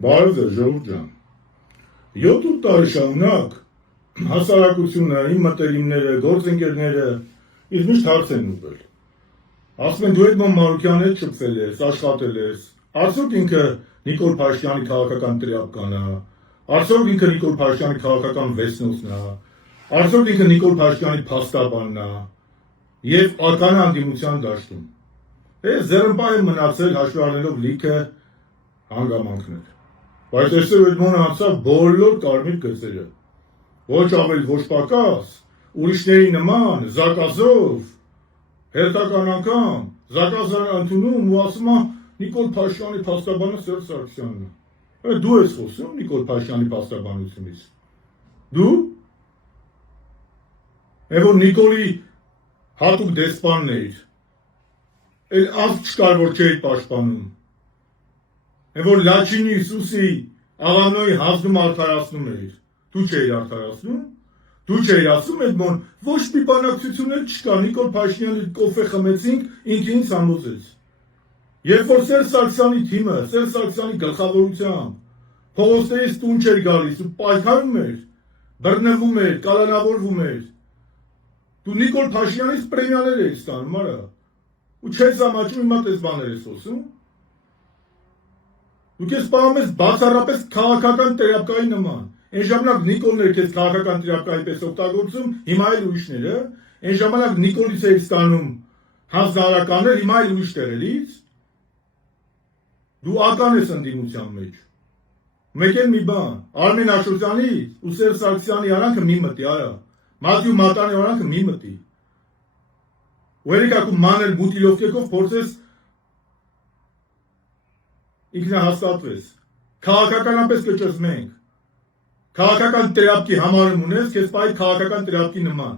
Բարև ձեզ, ժողովուրդ ջան։ 7 տարի շարունակ հասարակությունը, իմ մտերիմները, գործընկերները ինձ միշտ հարց են ուղղել։ Ասում են դու Էդմոն Մանուկյանի հետ շփվել ես, աշխատել ես, արդյոք ինքը Նիկոլ Փաշինյանի քաղաքական տիրապետն է, արդյոք ինքը Նիկոլ Փաշինյանի քաղաքական վեսնոցն է, արդյոք ինքը Նիկոլ Փաշինյանի փաստաբանն է եւ ականի անդիմության դաշտում։ Ես ձեռնպահ եմ մնացել հաշվի առնելով լիքը հանգամանքներ։ Բայց այստեղ Էդմոնը անցավ բոլոր կարմիր գծերը։ Ոչ ավել, ոչ պակաս, ուրիշների նման, զակազով, հերթական անգամ, զակազան ընդունում ու ասում է Նիկոլ Փաշինյանի փաստաբանը Սերժ Սարգսյանն է։ Դու ես խոսում Նիկոլ Փաշինյանի փաստաբանությունից։ Դու։ Որ Նիկոլի հատուկ դեսպանն էիր։ Էլ աստ չկար, որ չէի պաշտպանում։ Որ Լաչինի, Սուսի, Աղանոյի հանձնում արդարացնում էիր։ Դու չէիր արդարացնում։ Դու չէիր ասում Էդմոն, ոչ մի բանակցություններ չկա, Նիկոլ Փաշինյանի կոֆե խմեցինք, ինքը ինձ համոզեց։ Երբ որ Սերժ Սարգսյանի թիմը, Սերժ Սարգսյանի գլխավորությամբ փողոցներից տուն չէր գալիս ու պայքարում էր, բռնվում էր, կալանավորվում էր։ Դու Նիկոլ Փաշինյանից պրեմիաներ էիր ստանում, արա։ Ու չես ամաչում հիմա տես բաներ ես խոսում։ Դուք ես պահում ես բացառապես քաղաքական տերապկայի նման։ Այն ժամանակ Նիկոլն էր քեզ քաղաքական տերապկայի պես օգտագործում, հիմա էլ ուրիշները։ Այն ժամանակ Նիկոլից էր ստանում հանձնարարականներ, հիմա էլ ուրիշ տեղերից։ Դու ական ես ընդդիմության մեջ։ Մեկ էլ մի բան, Արմեն Աշոտյանի ու Սերժ Սարգսյանի արանքը մի մտի, արա։ Մատյու Մատանի արանքը մի մտի։ Ու երիկակու մանել մուտիլովկեկով փորձես ինքնահաստատվես, քաղաքականապես կճզմենք, քաղաքական տերապկի համարում ունես, կես պահի քաղաքական տերապկի նման։